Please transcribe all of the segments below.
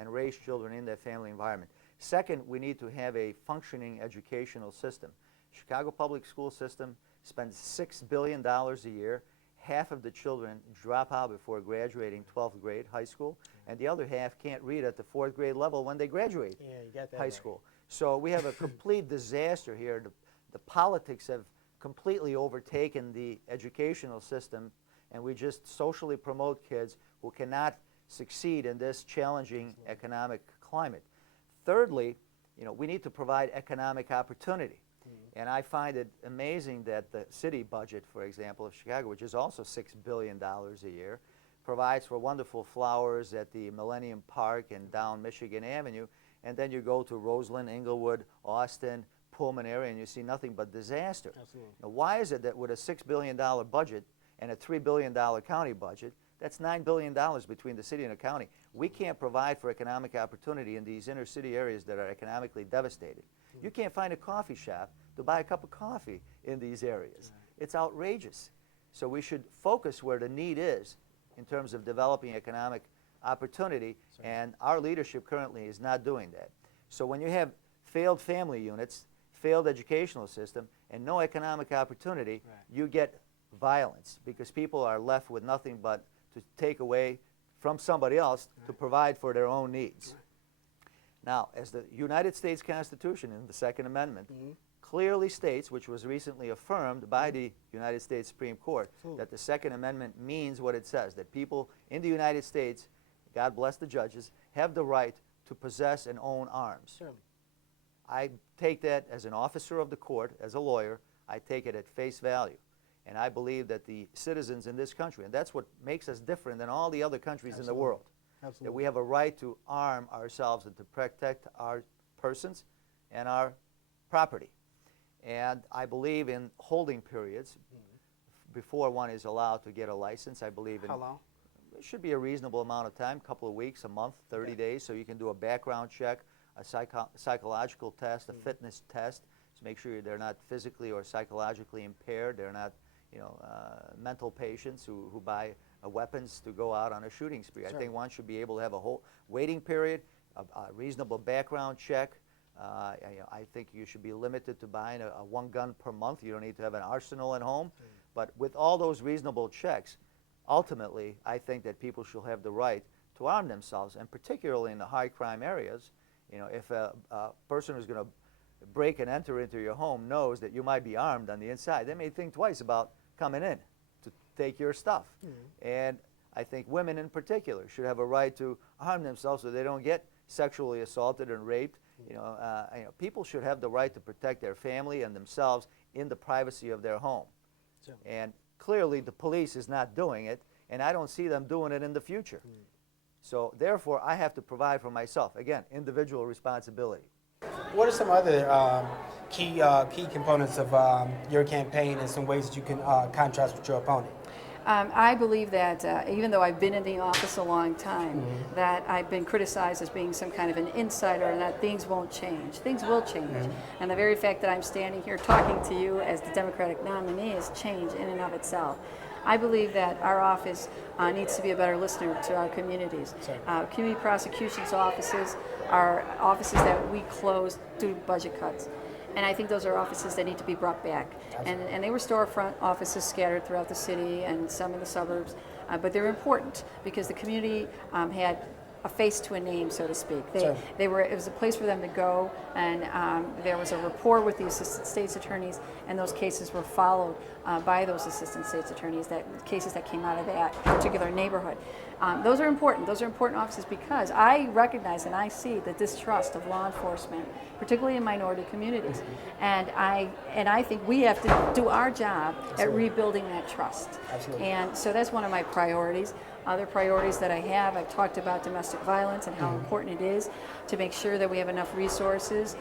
and raise children in that family environment. Second, we need to have a functioning educational system. Chicago public school system spends $6 billion a year. Half of the children drop out before graduating 12th grade high school, and the other half can't read at the 4th grade level when they graduate high school. So we have a complete disaster here. The politics have completely overtaken the educational system, and we just socially promote kids who cannot succeed in this challenging economic climate. Thirdly, we need to provide economic opportunity. And I find it amazing that the city budget, for example, of Chicago, which is also $6 billion a year, provides for wonderful flowers at the Millennium Park and down Michigan Avenue, and then you go to Roseland, Inglewood, Austin, Pullman area, and you see nothing but disaster. Absolutely. Now, why is it that with a $6 billion budget and a $3 billion county budget, that's $9 billion between the city and the county, we can't provide for economic opportunity in these inner city areas that are economically devastated? You can't find a coffee shop to buy a cup of coffee in these areas. It's outrageous. So we should focus where the need is in terms of developing economic opportunity, and our leadership currently is not doing that. So when you have failed family units, failed educational system, and no economic opportunity, you get violence, because people are left with nothing but to take away from somebody else to provide for their own needs. Now, as the United States Constitution in the Second Amendment clearly states, which was recently affirmed by the United States Supreme Court, that the Second Amendment means what it says, that people in the United States, God bless the judges, have the right to possess and own arms. Sure. I take that as an officer of the court, as a lawyer, I take it at face value. And I believe that the citizens in this country, and that's what makes us different than all the other countries in the world, that we have a right to arm ourselves and to protect our persons and our property. And I believe in holding periods before one is allowed to get a license. I believe in... How long? It should be a reasonable amount of time, a couple of weeks, a month, 30 days, so you can do a background check, a psychological test, a fitness test, to make sure they're not physically or psychologically impaired. They're not, mental patients who buy weapons to go out on a shooting spree. I think one should be able to have a whole waiting period, a reasonable background check. I think you should be limited to buying a one gun per month. You don't need to have an arsenal at home. But with all those reasonable checks, ultimately, I think that people should have the right to arm themselves, and particularly in the high crime areas. If a person who's going to break and enter into your home knows that you might be armed on the inside, they may think twice about coming in to take your stuff. And I think women in particular should have a right to arm themselves so they don't get sexually assaulted and raped. People should have the right to protect their family and themselves in the privacy of their home. Sure. And clearly the police is not doing it, and I don't see them doing it in the future. So therefore, I have to provide for myself. Again, individual responsibility. What are some other key components of your campaign and some ways that you can contrast with your opponent? I believe that even though I've been in the office a long time, that I've been criticized as being some kind of an insider and that things won't change. Things will change. And the very fact that I'm standing here talking to you as the Democratic nominee is change in and of itself. I believe that our office needs to be a better listener to our communities. Community prosecutions offices are offices that we closed due to budget cuts. And I think those are offices that need to be brought back. And they were storefront offices scattered throughout the city and some in the suburbs. But they're important because the community had a face to a name, so to speak. It was a place for them to go, and there was a rapport with the assistant state's attorneys, and those cases were followed by those assistant state's attorneys, cases that came out of that particular neighborhood. Those are important. Those are important offices because I recognize and I see the distrust of law enforcement, particularly in minority communities. And I think we have to do our job at rebuilding that trust. And so that's one of my priorities. Other priorities that I have, I've talked about domestic violence and how important it is to make sure that we have enough resources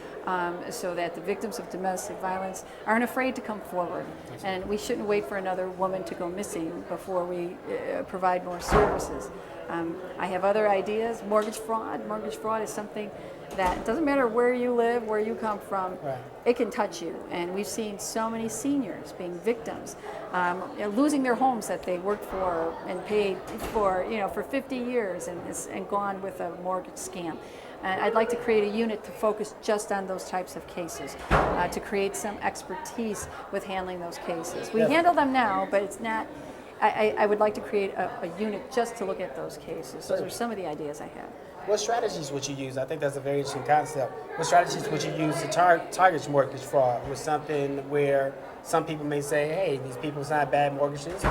so that the victims of domestic violence aren't afraid to come forward. And we shouldn't wait for another woman to go missing before we provide more services. cases. I have other ideas. Mortgage fraud. Mortgage fraud is something that doesn't matter where you live, where you come from, Right. it can touch you. And we've seen so many seniors being victims, losing their homes that they worked for and paid for, for 50 years and gone with a mortgage scam. I'd like to create a unit to focus just on those types of cases, to create some expertise with handling those cases. We handle them now, but it's not. I would like to create a unit just to look at those cases. Those are some of the ideas I have. What strategies would you use? I think that's a very interesting concept. What strategies would you use to target mortgage fraud? With something where some people may say, hey, these people signed bad mortgages.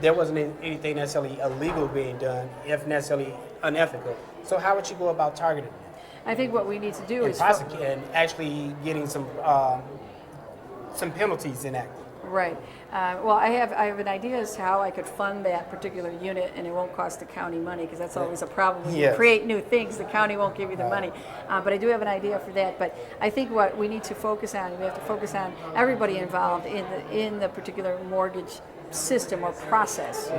There wasn't anything necessarily illegal being done, if necessarily unethical. So how would you go about targeting them? I think what we need to do And is prosecute and actually getting some penalties enacted. Right. Well, I have an idea as to how I could fund that particular unit, and it won't cost the county money, because that's always a problem when you Yes. create new things. The county won't give you the money. But I do have an idea for that. But I think what we need to focus on, we have to focus on everybody involved in the particular mortgage system or process.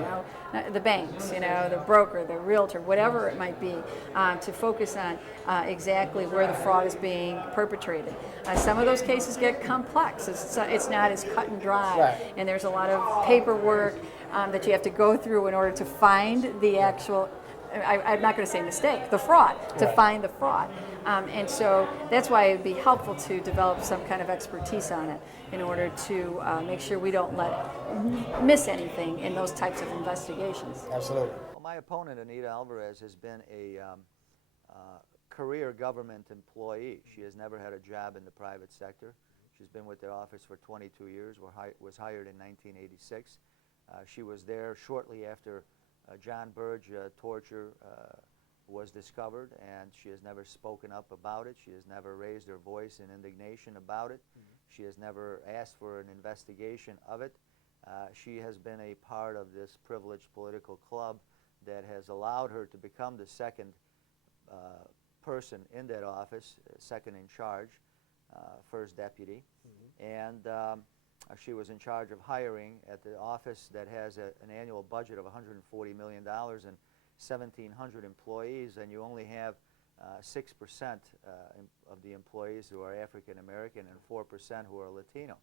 The banks, the broker, the realtor, whatever it might be, to focus on exactly where the fraud is being perpetrated. Some of those cases get complex. It's not as cut and dry, Right. and there's a lot of paperwork that you have to go through in order to find the actual. I'm not going to say mistake, the fraud, to Right. find the fraud. And so that's why it would be helpful to develop some kind of expertise on it in order to make sure we don't miss anything in those types of investigations. Absolutely. Well, my opponent, Anita Alvarez, has been a career government employee. She has never had a job in the private sector. She's been with the office for 22 years, was hired in 1986. She was there shortly after John Burge torture was discovered, and she has never spoken up about it. She has never raised her voice in indignation about it. She has never asked for an investigation of it. She has been a part of this privileged political club that has allowed her to become the second person in that office, second in charge, first deputy. And she was in charge of hiring at the office that has an annual budget of $140 million and 1,700 employees, and you only have 6% of the employees who are African American and 4% who are Latino.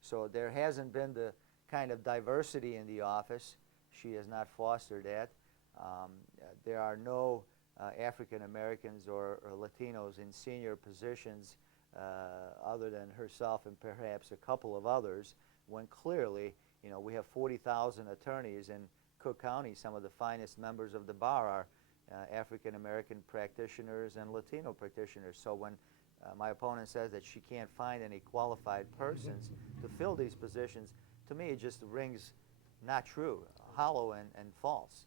So there hasn't been the kind of diversity in the office. She has not fostered that. There are no African Americans or Latinos in senior positions other than herself and perhaps a couple of others, when clearly, we have 40,000 attorneys in Cook County. Some of the finest members of the bar are African American practitioners and Latino practitioners. So when my opponent says that she can't find any qualified persons to fill these positions, to me it just rings not true, hollow and false.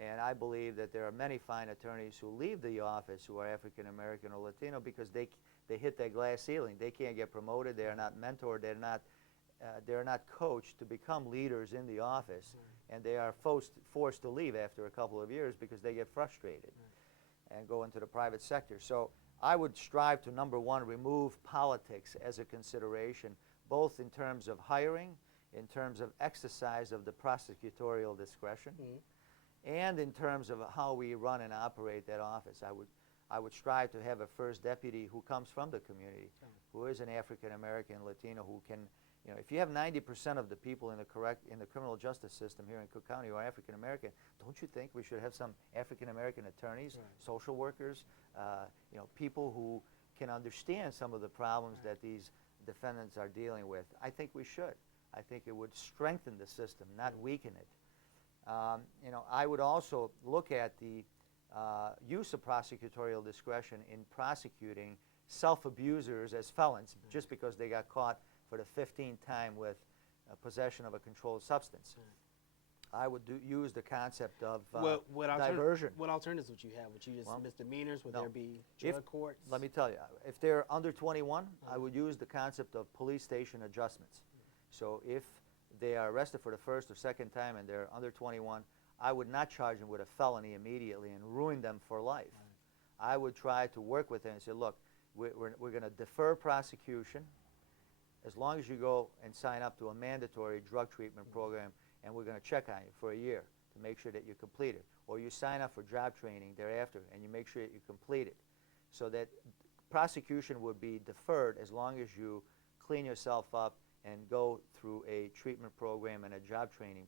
And I believe that there are many fine attorneys who leave the office who are African American or Latino because they hit that glass ceiling. They can't get promoted. They are not mentored. They're not coached to become leaders in the office, and they are forced to leave after a couple of years because they get frustrated and go into the private sector. So I would strive to, number one, remove politics as a consideration, both in terms of hiring, in terms of exercise of the prosecutorial discretion, and in terms of how we run and operate that office. I would strive to have a first deputy who comes from the community, who is an African American, Latino, who can, if you have 90% of the people in the criminal justice system here in Cook County who are African American, don't you think we should have some African American attorneys, social workers, people who can understand some of the problems that these defendants are dealing with? I think we should. I think it would strengthen the system, not weaken it. I would also look at the use of prosecutorial discretion in prosecuting self-abusers as felons just because they got caught for the 15th time with possession of a controlled substance. I would use the concept of diversion. What alternatives would you have? Would you just misdemeanors? Would there be drug courts? Let me tell you, if they're under 21, I would use the concept of police station adjustments. So if they are arrested for the first or second time and they're under 21, I would not charge them with a felony immediately and ruin them for life. I would try to work with them and say, look, we're going to defer prosecution as long as you go and sign up to a mandatory drug treatment program, and we're going to check on you for a year to make sure that you complete it. Or you sign up for job training thereafter and you make sure that you complete it. So that prosecution would be deferred as long as you clean yourself up and go through a treatment program and a job training